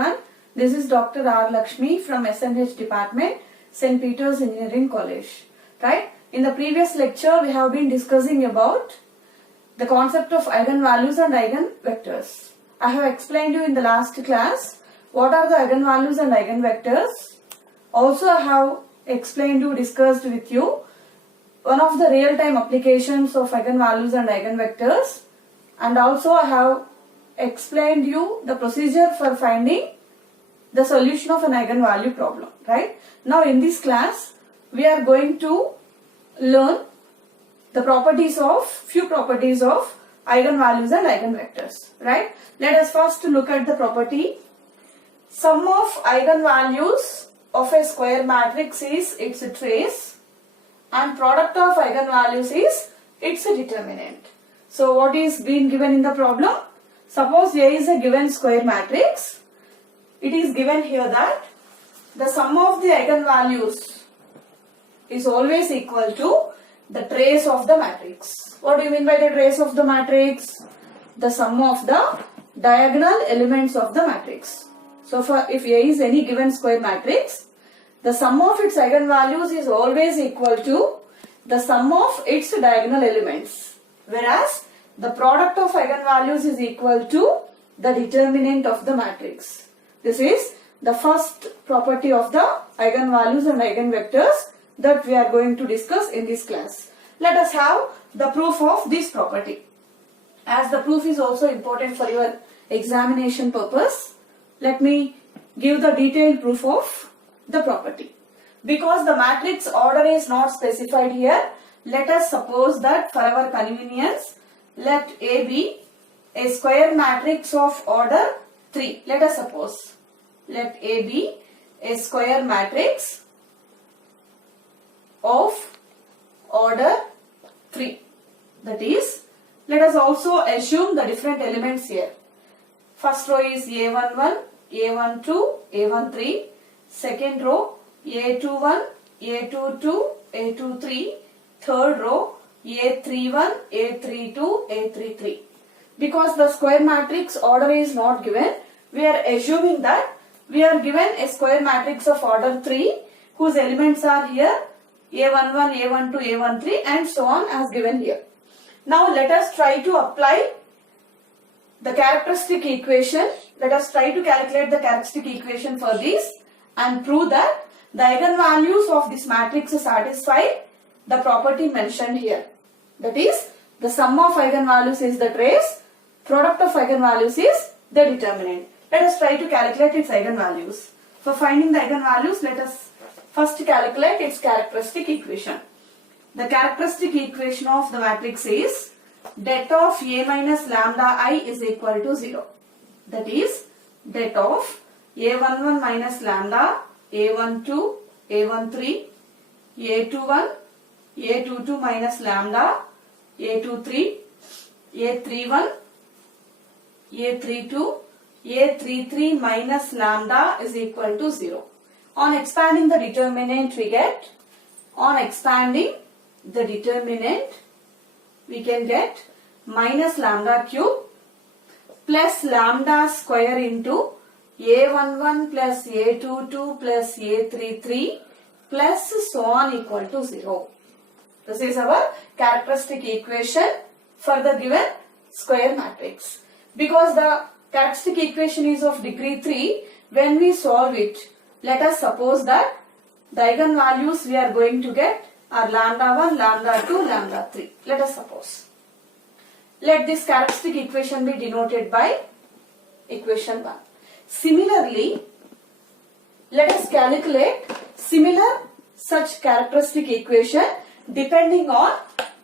everyone. This is Dr. R. Lakshmi from SNH Department, St. Peter's Engineering College. Right? In the previous lecture, we have been discussing about the concept of eigenvalues and eigenvectors. I have explained you in the last class what are the eigenvalues and eigenvectors. Also, I have explained you, discussed with you one of the real-time applications of eigenvalues and eigenvectors, and also I have explained you the procedure for finding the solution of an eigenvalue problem. Right? Now in this class we are going to learn the few properties of eigenvalues and eigenvectors. Right? Let us first look at the property. Sum of eigenvalues of a square matrix is its trace, and product of eigenvalues is its determinant. So what is being given in the problem? Suppose A is a given square matrix. It is given here that the sum of the eigenvalues is always equal to the trace of the matrix. What do you mean by the trace of the matrix? The sum of the diagonal elements of the matrix. So if A is any given square matrix, the sum of its eigenvalues is always equal to the sum of its diagonal elements, whereas the product of eigenvalues is equal to the determinant of the matrix. This is the first property of the eigenvalues and eigenvectors that we are going to discuss in this class. Let us have the proof of this property. As the proof is also important for your examination purpose, let me give the detailed proof of the property. Because the matrix order is not specified here, let us suppose that for our convenience, let A be a square matrix of order 3. Let us suppose. Let A be a square matrix of order 3. That is, let us also assume the different elements here. First row is A11, A12, A13. Second row A21, A22, A23. Third row A31, A32, A33. Because the square matrix order is not given, we are assuming that we are given a square matrix of order 3 whose elements are here A11, A12, A13 and so on as given here. Now let us try to apply the characteristic equation. Let us try to calculate the characteristic equation for this and prove that the eigenvalues of this matrix satisfy the property mentioned here. That is, the sum of eigenvalues is the trace, product of eigenvalues is the determinant. Let us try to calculate its eigenvalues. For finding the eigenvalues, let us first calculate its characteristic equation. The characteristic equation of the matrix is det of A minus lambda I is equal to 0. That is, det of A11 minus lambda, A12, A13, A21, A22 minus lambda, A23, A31, A32, A33 minus lambda is equal to 0. On expanding the determinant we get, we can get minus lambda cube plus lambda square into A11 plus A22 plus A33 plus so on equal to 0. This is our characteristic equation for the given square matrix. Because the characteristic equation is of degree 3, when we solve it, let us suppose that the eigenvalues we are going to get are lambda 1, lambda 2, lambda 3. Let us suppose. Let this characteristic equation be denoted by equation 1. Similarly, let us calculate similar such characteristic equation depending on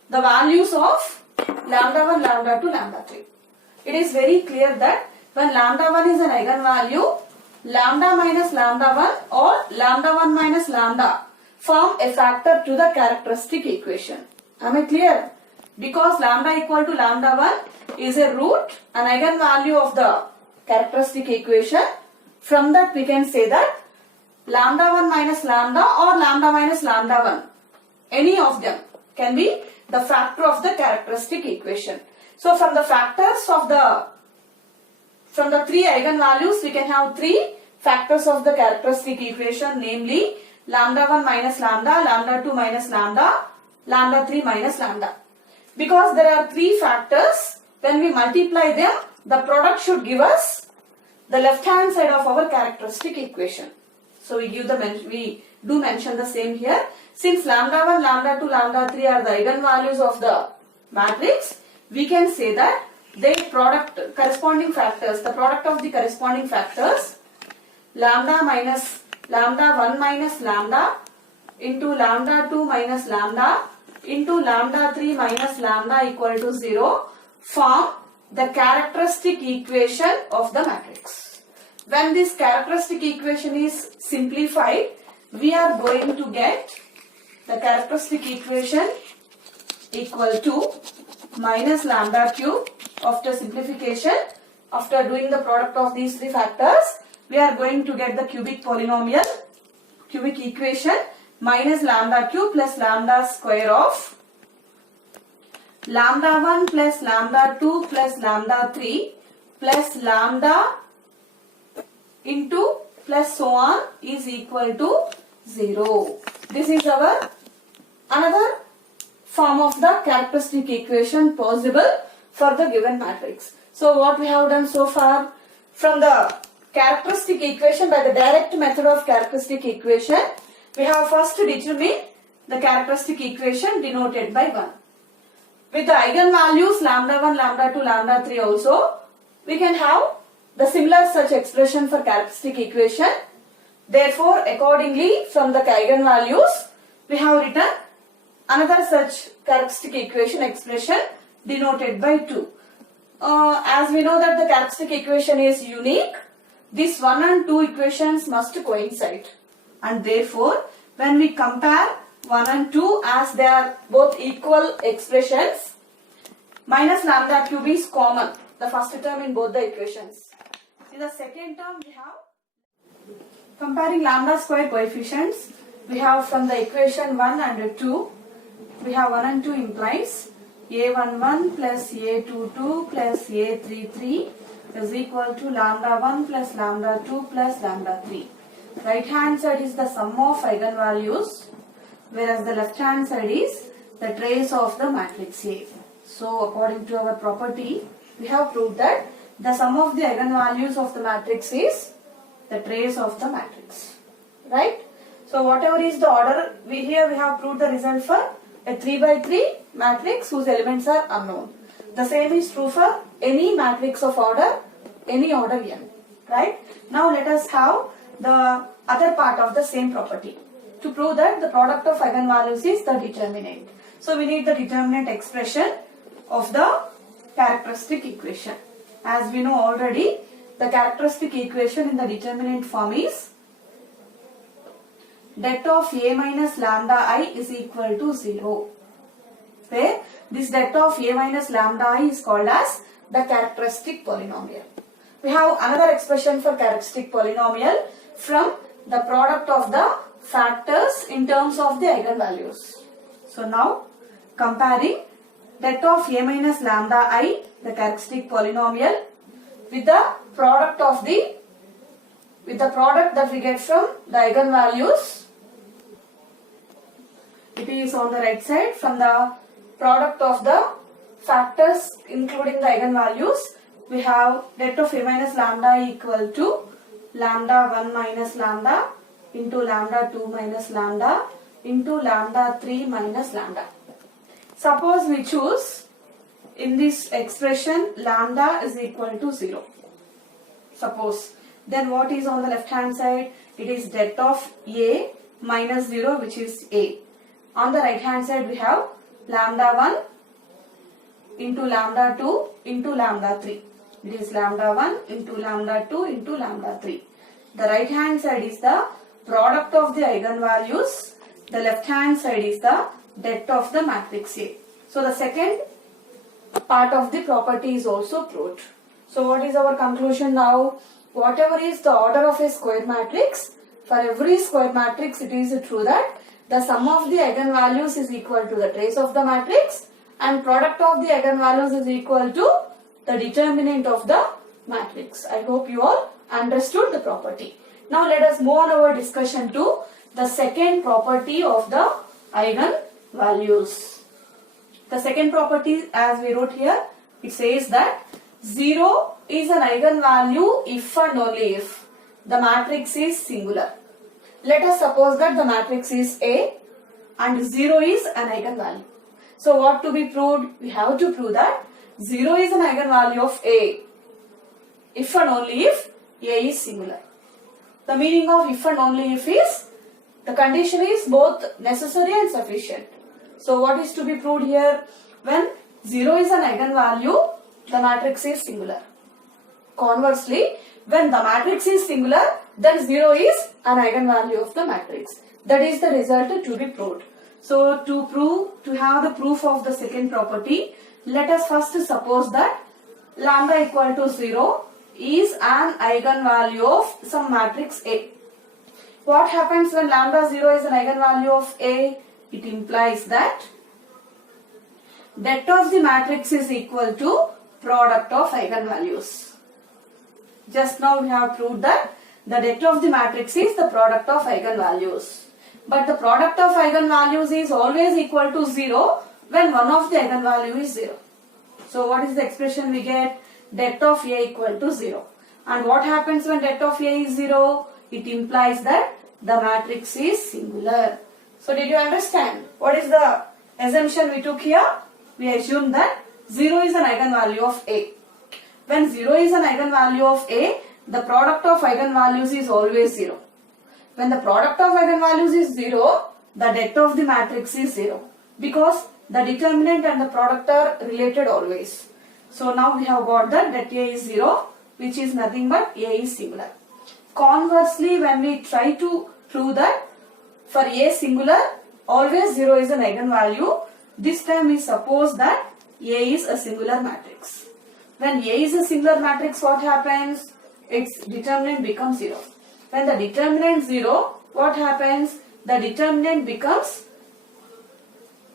the values of lambda 1, lambda 2, lambda 3. It is very clear that when lambda 1 is an eigenvalue, lambda minus lambda 1 or lambda 1 minus lambda form a factor to the characteristic equation. Am I clear? Because lambda equal to lambda 1 is a root, an eigenvalue of the characteristic equation. From that we can say that lambda 1 minus lambda or lambda minus lambda 1, any of them can be the factor of the characteristic equation. So from the factors of the From the three eigenvalues, we can have three factors of the characteristic equation, namely lambda 1 minus lambda, lambda 2 minus lambda, lambda 3 minus lambda. Because there are three factors, when we multiply them, the product should give us the left hand side of our characteristic equation. So we do mention the same here. Since lambda 1, lambda 2, lambda 3 are the eigenvalues of the matrix, we can say that the corresponding factors, the product of the corresponding factors, lambda 1 minus lambda into lambda 2 minus lambda into lambda 3 minus lambda equal to 0 form the characteristic equation of the matrix. When this characteristic equation is simplified, we are going to get the characteristic equation equal to minus lambda cube. After simplification, after doing the product of these three factors, we are going to get the cubic equation minus lambda cube plus lambda square of lambda 1 plus lambda 2 plus lambda 3 plus lambda into plus so on is equal to 0. This is our another form of the characteristic equation possible for the given matrix. So what we have done so far, from the characteristic equation, by the direct method of characteristic equation, we have first to determine the characteristic equation denoted by 1. With the eigenvalues lambda 1, lambda 2, lambda 3 also, we can have the similar such expression for characteristic equation. Therefore, accordingly, from the eigenvalues, we have written another such characteristic equation expression denoted by 2. As we know that the characteristic equation is unique, these 1 and 2 equations must coincide. And therefore, when we compare 1 and 2 as they are both equal expressions, minus lambda cube is common, the first term in both the equations. In the second term, we have comparing lambda square coefficients. We have from the equation 1 and 2, we have 1 and 2 implies a11 plus a22 plus a33 is equal to lambda 1 plus lambda 2 plus lambda 3. Right hand side is the sum of eigenvalues, whereas the left hand side is the trace of the matrix A. So according to our property, we have proved that the sum of the eigenvalues of the matrix is the trace of the matrix. Right? So whatever is the order, here we have proved the result for a 3 by 3 matrix whose elements are unknown. The same is true for any matrix of order, any order n. Right? Now let us have the other part of the same property. To prove that the product of eigenvalues is the determinant. So we need the determinant expression of the characteristic equation. As we know already, the characteristic equation in the determinant form is det of a minus lambda I is equal to 0. Where this det of a minus lambda I is called as the characteristic polynomial. We have another expression for characteristic polynomial from the product of the factors in terms of the eigenvalues. So now comparing det of a minus lambda I, the characteristic polynomial, with the product of that we get from the eigenvalues. It is on the right side. From the product of the factors including the eigenvalues, we have det of a minus lambda equal to lambda 1 minus lambda into lambda 2 minus lambda into lambda 3 minus lambda. Suppose we choose in this expression lambda is equal to 0. Suppose. Then what is on the left hand side? It is det of a minus 0, which is a. On the right hand side we have lambda 1 into lambda 2 into lambda 3. It is lambda 1 into lambda 2 into lambda 3. The right hand side is the product of the eigenvalues. The left hand side is the det of the matrix A. So the second part of the property is also proved. So what is our conclusion now? Whatever is the order of a square matrix, for every square matrix it is true that the sum of the eigenvalues is equal to the trace of the matrix and product of the eigenvalues is equal to the determinant of the matrix. I hope you all understood the property. Now let us move on our discussion to the second property of the eigenvalues. The second property, as we wrote here, it says that 0 is an eigenvalue if and only if the matrix is singular. Let us suppose that the matrix is A and 0 is an eigenvalue. So what to be proved? We have to prove that 0 is an eigenvalue of A if and only if A is singular. The meaning of if and only if is the condition is both necessary and sufficient. So what is to be proved here? When 0 is an eigenvalue, the matrix is singular. Conversely, when the matrix is singular, then 0 is an eigenvalue of the matrix. That is the result to be proved. So to have the proof of the second property, let us first suppose that lambda equal to 0 is an eigenvalue of some matrix A. What happens when lambda 0 is an eigenvalue of A? It implies that det of the matrix is equal to product of eigenvalues. Just now we have proved that the det of the matrix is the product of eigenvalues. But the product of eigenvalues is always equal to 0 when one of the eigenvalue is 0. So what is the expression we get? Det of A equal to 0. And what happens when det of A is 0? It implies that the matrix is singular. So did you understand? What is the assumption we took here? We assume that 0 is an eigenvalue of A. When 0 is an eigenvalue of A, the product of eigenvalues is always 0. When the product of eigenvalues is 0, the det of the matrix is 0. Because the determinant and the product are related always. So now we have got that det A is 0, which is nothing but A is singular. Conversely, when we try to prove that for A singular, always 0 is an eigenvalue, this time we suppose that A is a singular matrix. When A is a singular matrix, what happens? Its determinant becomes 0. When the determinant 0, what happens? The determinant becomes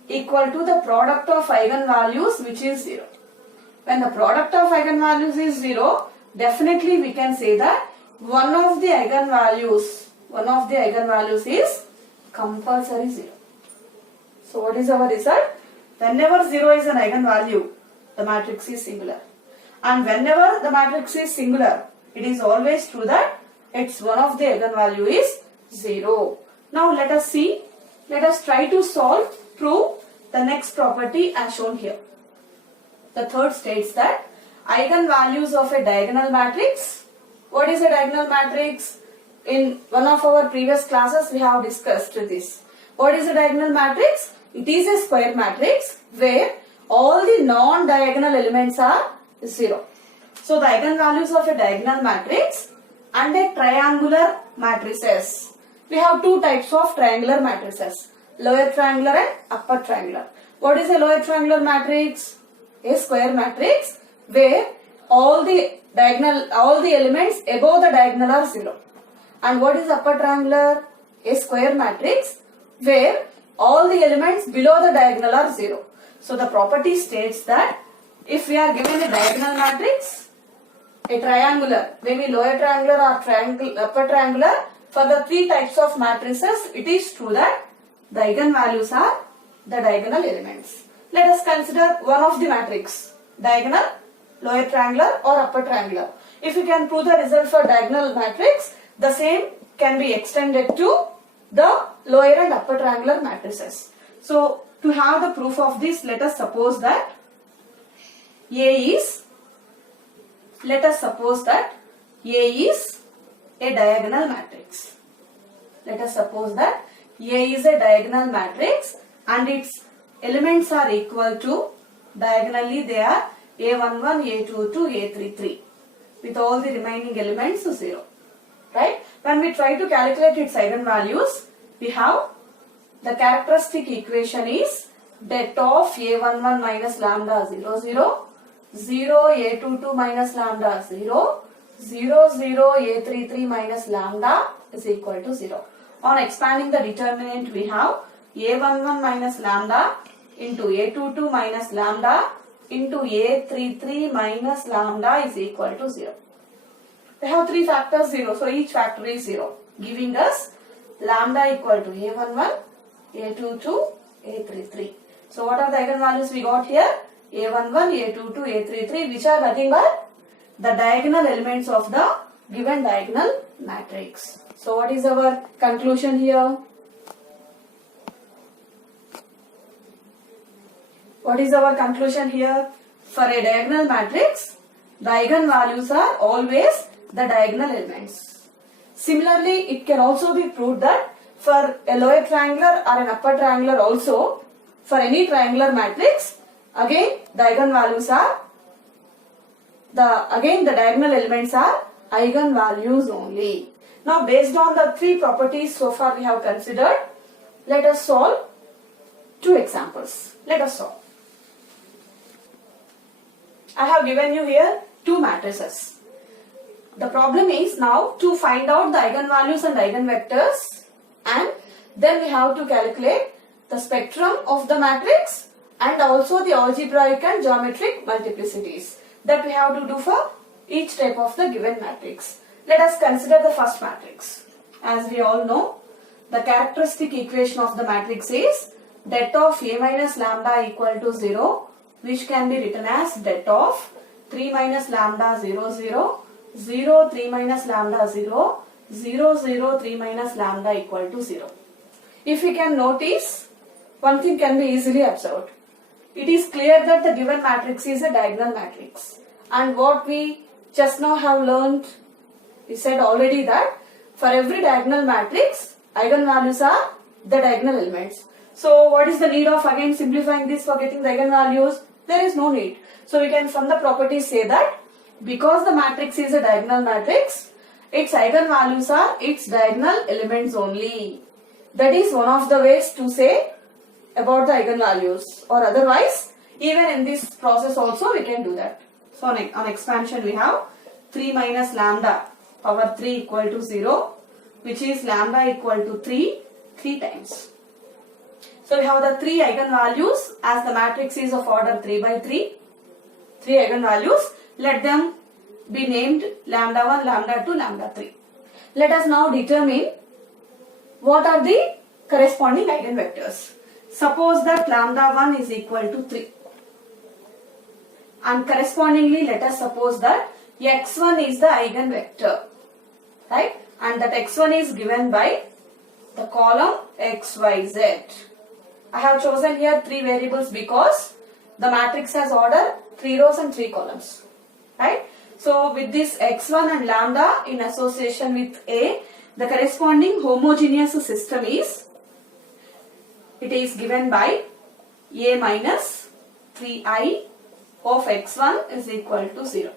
equal to the product of eigenvalues, which is 0. When the product of eigenvalues is 0, definitely we can say that one of the eigenvalues is compulsory 0. So what is our result? Whenever 0 is an eigenvalue, the matrix is singular. And whenever the matrix is singular, it is always true that its one of the eigenvalue is 0. Now let us see. Let us try to prove the next property as shown here. The third states that eigenvalues of a diagonal matrix. What is a diagonal matrix? In one of our previous classes we have discussed this. What is a diagonal matrix? It is a square matrix where all the non-diagonal elements are 0. So the eigenvalues of a diagonal matrix and a triangular matrices. We have two types of triangular matrices, lower triangular and upper triangular. What is a lower triangular matrix? A square matrix where all the elements above the diagonal are 0. And what is upper triangular? A square matrix where all the elements below the diagonal are 0. So the property states that if we are given a diagonal matrix, a triangular, maybe lower triangular or upper triangular, for the three types of matrices, it is true that the eigenvalues are the diagonal elements. Let us consider one of the matrix, diagonal, lower triangular or upper triangular. If you can prove the result for diagonal matrix, the same can be extended to the lower and upper triangular matrices. So to have the proof of this, let us suppose that A is a diagonal matrix. Let us suppose that A is a diagonal matrix and its elements are equal to, diagonally they are A11, A22, A33 with all the remaining elements 0. Right? When we try to calculate its eigenvalues, we have the characteristic equation is det of A11 minus lambda 0, 0, 0, A22 minus lambda 0, 0, 0, A33 minus lambda is equal to 0. On expanding the determinant, we have A11 minus lambda into A22 minus lambda into A33 minus lambda is equal to 0. They have three factors 0. So each factor is 0, giving us lambda equal to A11, A22, A33. So what are the eigenvalues we got here? A11, A22, A33, which are nothing but the diagonal elements of the given diagonal matrix. So what is our conclusion here? What is our conclusion here? For a diagonal matrix, the eigenvalues are always the diagonal elements. Similarly, it can also be proved that for a lower triangular or an upper triangular also, for any triangular matrix, again the eigenvalues are the diagonal elements are eigenvalues only. Now based on the three properties so far we have considered, let us solve two examples. Let us solve. I have given you here two matrices. The problem is now to find out the eigenvalues and eigenvectors, and then we have to calculate the spectrum of the matrix and also the algebraic and geometric multiplicities that we have to do for each type of the given matrix. Let us consider the first matrix. As we all know, the characteristic equation of the matrix is det of A minus lambda equal to 0, which can be written as det of 3 minus lambda 0, 0, 0, 3 minus lambda 0, 0, 0, 3 minus lambda equal to 0. If we can notice, one thing can be easily observed. It is clear that the given matrix is a diagonal matrix. And what we just now have learned, we said already that for every diagonal matrix, eigenvalues are the diagonal elements. So what is the need of again simplifying this for getting the eigenvalues? There is no need. So we can from the properties say that because the matrix is a diagonal matrix, its eigenvalues are its diagonal elements only. That is one of the ways to say about the eigenvalues, or otherwise even in this process also we can do that. So on expansion we have 3 minus lambda power 3 equal to 0, which is lambda equal to 3 times. So we have the three eigenvalues as the matrix is of order 3 by 3. Three eigenvalues. Let them be named lambda 1, lambda 2, lambda 3. Let us now determine what are the corresponding eigenvectors. Suppose that lambda 1 is equal to 3. And correspondingly let us suppose that x1 is the eigenvector. Right? And that x1 is given by the column xyz. I have chosen here three variables because the matrix has order 3 rows and 3 columns. Right? So with this x1 and lambda in association with A, the corresponding homogeneous system is, it is given by A minus 3i of x1 is equal to 0.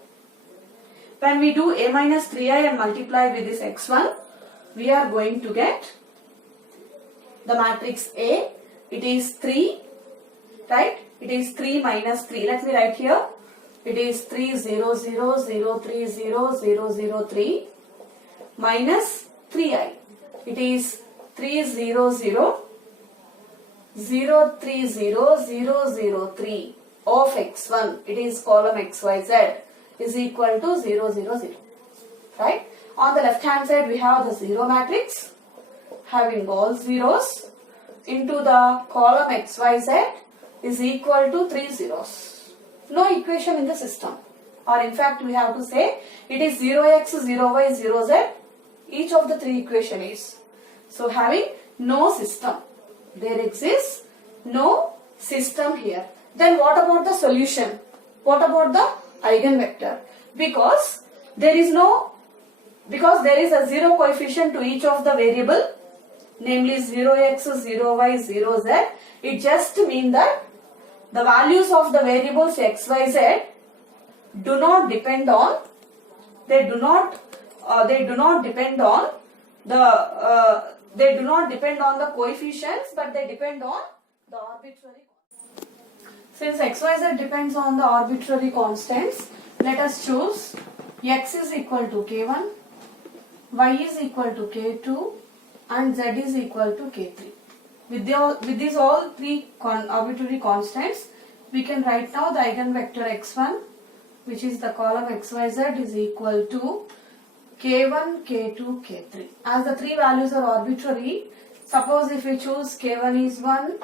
When we do A minus 3i and multiply with this x1, we are going to get the matrix A. It is 3, right? It is 3 minus 3. Let me write here. It is 3, 0, 0, 0, 3, 0, 0, 0, 3 minus 3i. It is 3, 0, 0, 0, 3, 0, 0, 0, 3 of x1. It is column xyz is equal to 0, 0, 0. Right? On the left hand side we have the 0 matrix having all zeros into the column xyz is equal to 3 zeros. No equation in the system. Or in fact we have to say it is 0x, 0y, 0z. Each of the three equation is. So having no system. There exists no system here. Then what about the solution? What about the eigenvector? Because there is a 0 coefficient to each of the variable, namely 0x, 0y, 0z. It just means that the values of the variables x, y, z do not depend on, they do not depend on the coefficients, but they depend on the arbitrary. Since x, y, z depends on the arbitrary constants, let us choose x is equal to k1, y is equal to k2 and z is equal to k3. With these all three arbitrary constants, we can write now the eigenvector x1, which is the column xyz, is equal to K1, K2, K3. As the three values are arbitrary, suppose if we choose K1 is 1,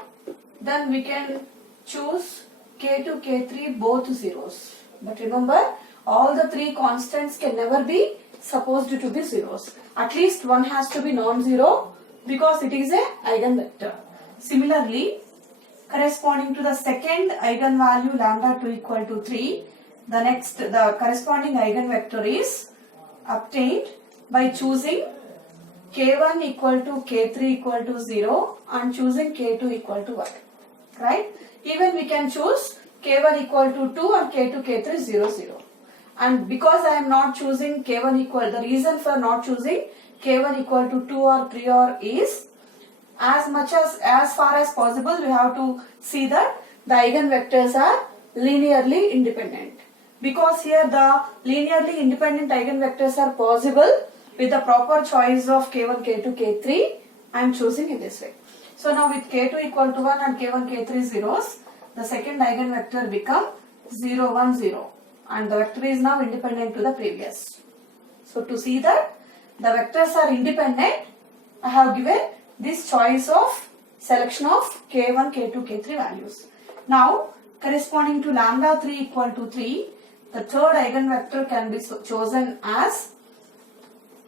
then we can choose K2, K3 both zeros. But remember, all the three constants can never be supposed to be zeros. At least one has to be non-zero because it is a eigenvector. Similarly, corresponding to the second eigenvalue lambda 2 equal to 3, the corresponding eigenvector is obtained by choosing K1 equal to K3 equal to 0 and choosing K2 equal to 1. Right? Even we can choose K1 equal to 2 and K2, K3 0, 0. And because I am not choosing K1 equal, the reason for not choosing K1 equal to 2 or 3 or is as far as possible we have to see that the eigenvectors are linearly independent. Because here the linearly independent eigenvectors are possible with the proper choice of K1, K2, K3, I am choosing in this way. So now with K2 equal to 1 and K1, K3 zeros, the second eigenvector become 0, 1, 0. And the vector is now independent to the previous. So to see that the vectors are independent, I have given this choice of selection of K1, K2, K3 values. Now corresponding to lambda 3 equal to 3, the third eigenvector can be chosen as,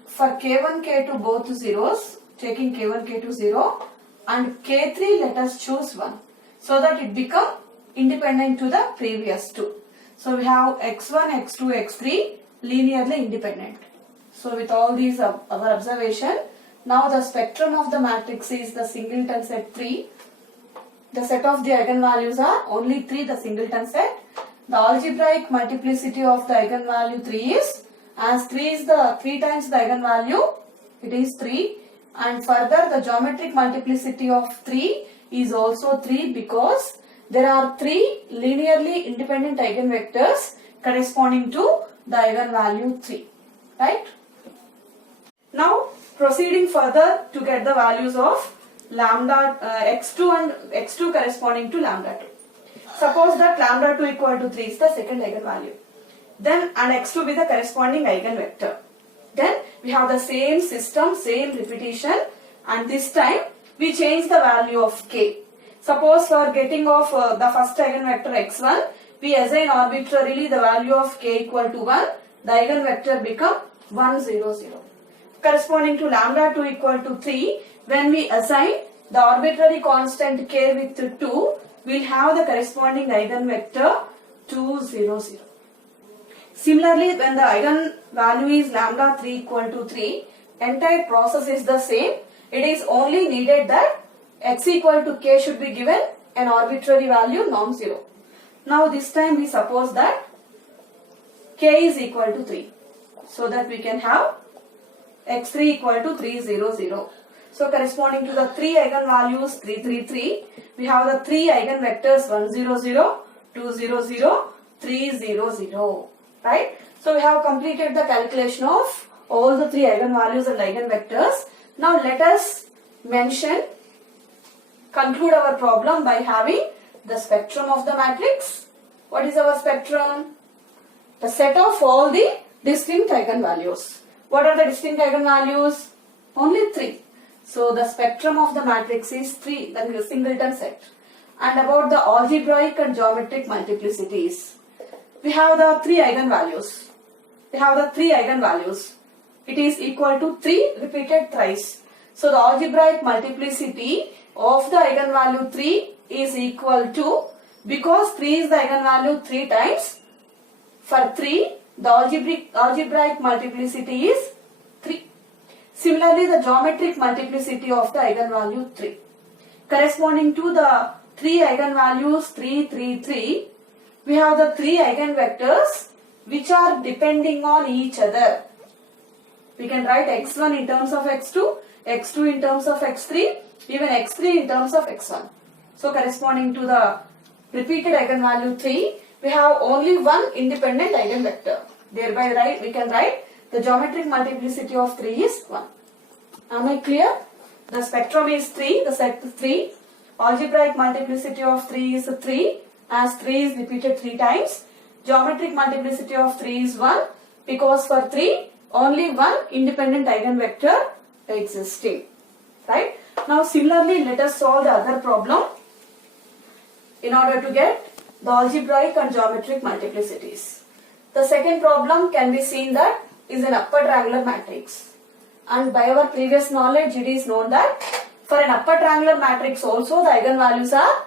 for K1, K2 both zeros, taking K1, K2 0 and K3 let us choose 1, so that it become independent to the previous two. So we have x1, x2, x3 linearly independent. So with all these our observation, now the spectrum of the matrix is the singleton set 3. The set of the eigenvalues are only 3, the singleton set. The algebraic multiplicity of the eigenvalue 3 is, as 3 is the 3 times the eigenvalue, it is 3. And further the geometric multiplicity of 3 is also 3 because there are 3 linearly independent eigenvectors corresponding to the eigenvalue 3. Right? Now proceeding further to get the values of lambda x2 and x2 corresponding to lambda 2. Suppose that lambda 2 equal to 3 is the second eigenvalue. Then and x2 be the corresponding eigenvector. Then we have the same system, same repetition, and this time we change the value of k. Suppose for getting of the first eigenvector x1, we assign arbitrarily the value of k equal to 1, the eigenvector become 1, 0, 0. Corresponding to lambda 2 equal to 3, when we assign the arbitrary constant k with 2, we will have the corresponding eigenvector 2, 0, 0. Similarly, when the eigenvalue is lambda 3 equal to 3, entire process is the same. It is only needed that x equal to k should be given an arbitrary value non-zero. Now this time we suppose that k is equal to 3. So that we can have x3 equal to 3, 0, 0. So corresponding to the 3 eigenvalues 3, 3, 3, we have the 3 eigenvectors 1, 0, 0, 2, 0, 0, 3, 0, 0. Right? So we have completed the calculation of all the 3 eigenvalues and eigenvectors. Now let us conclude our problem by having the spectrum of the matrix. What is our spectrum? The set of all the distinct eigenvalues. What are the distinct eigenvalues? Only 3. So the spectrum of the matrix is 3, that is a singleton set. And about the algebraic and geometric multiplicities, we have the 3 eigenvalues. It is equal to 3 repeated thrice. So the algebraic multiplicity of the eigenvalue 3 is equal to, because 3 is the eigenvalue 3 times, for 3 the algebraic multiplicity is 3. Similarly, the geometric multiplicity of the eigenvalue 3. Corresponding to the 3 eigenvalues 3, 3, 3, we have the 3 eigenvectors which are depending on each other. We can write x1 in terms of x2, x2 in terms of x3, even x3 in terms of x1. So corresponding to the repeated eigenvalue 3, we have only one independent eigenvector. Thereby we can write the geometric multiplicity of 3 is 1. Am I clear? The spectrum is 3, the set is 3. Algebraic multiplicity of 3 is 3, as 3 is repeated 3 times. Geometric multiplicity of 3 is 1, because for 3 only one independent eigenvector existing. Right? Now similarly, let us solve the other problem in order to get the algebraic and geometric multiplicities. The second problem can be seen that is an upper triangular matrix, and by our previous knowledge it is known that for an upper triangular matrix also the eigenvalues are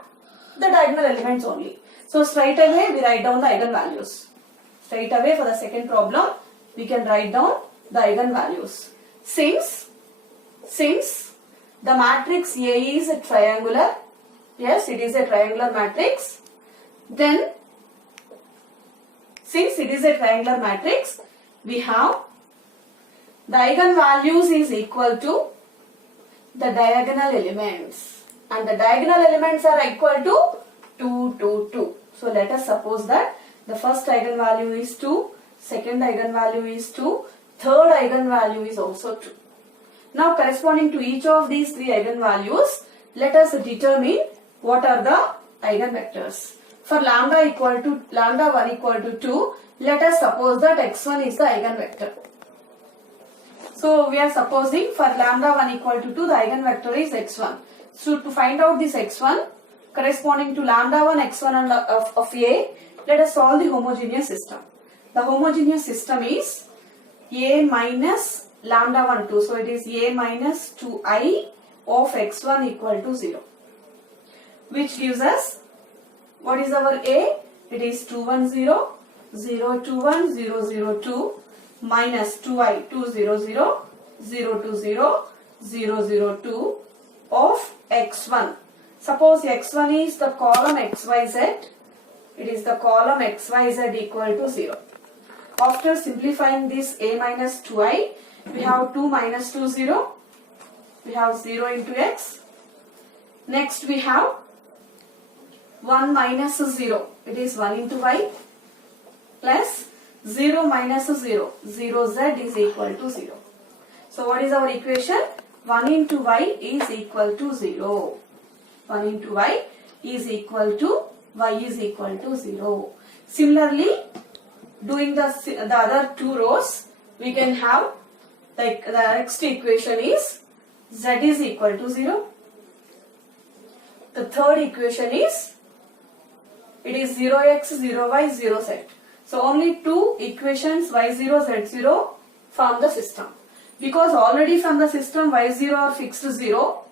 the diagonal elements only. So straight away we write down the eigenvalues. Straight away for the second problem we can write down the eigenvalues. Since the matrix A is a triangular, yes, it is a triangular matrix, then since it is a triangular matrix, we have the eigenvalues is equal to the diagonal elements, and the diagonal elements are equal to 2, 2, 2. So let us suppose that the first eigenvalue is 2, second eigenvalue is 2, third eigenvalue is also 2. Now corresponding to each of these three eigenvalues, let us determine what are the eigenvectors. For lambda 1 equal to 2, let us suppose that x1 is the eigenvector. So we are supposing for lambda 1 equal to 2, the eigenvector is x1. So to find out this x1 corresponding to lambda 1 x1 and of A, let us solve the homogeneous system. The homogeneous system is A minus lambda 1 2. So it is A minus 2i of x1 equal to 0, which gives us, what is our A? It is 2 1 0, 0 2 1, 0 0 2 minus 2i 2 0 0, 0 2 0, 0 0 2 of x1. Suppose x1 is the column xyz, it is the column xyz equal to 0. After simplifying this A minus 2i, we have 2 minus 2 0, we have 0 into x. Next we have 1 minus 0, it is 1 into y, plus 0 minus 0, 0z is equal to 0. So what is our equation? 1 into y is equal to 0. 1 into y is equal to y is equal to 0. Similarly, doing the other two rows, we can have, like, the next equation is z is equal to 0. The third equation is, it is 0x, 0y, 0z. So only two equations y0, z0 form the system. Because already from the system y0 are fixed to 0,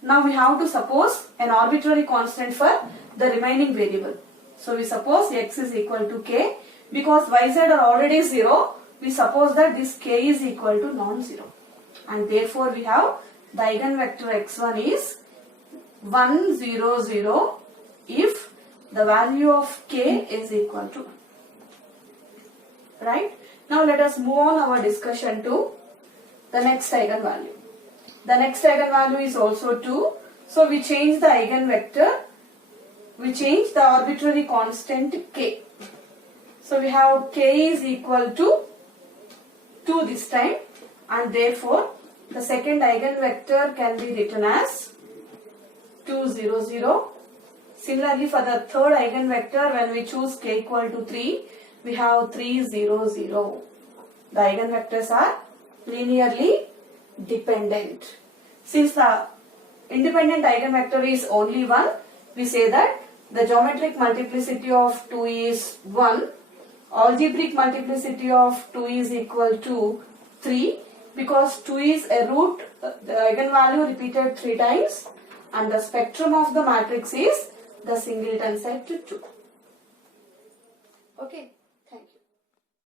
now we have to suppose an arbitrary constant for the remaining variable. So we suppose x is equal to k. Because yz are already 0, we suppose that this k is equal to non-zero. And therefore we have the eigenvector x1 is 1 0 0 if the value of k is equal to 1. Right? Now let us move on our discussion to the next eigenvalue. The next eigenvalue is also 2. So we change the eigenvector, we change the arbitrary constant k. So we have k is equal to 2 this time, and therefore the second eigenvector can be written as 2 0 0. Similarly, for the third eigenvector, when we choose k equal to 3, we have 3 0 0. The eigenvectors are linearly dependent. Since the independent eigenvector is only 1, we say that the geometric multiplicity of 2 is 1. Algebraic multiplicity of 2 is equal to 3, because 2 is a root, the eigenvalue repeated 3 times, and the spectrum of the matrix is the singleton set to 2. Okay.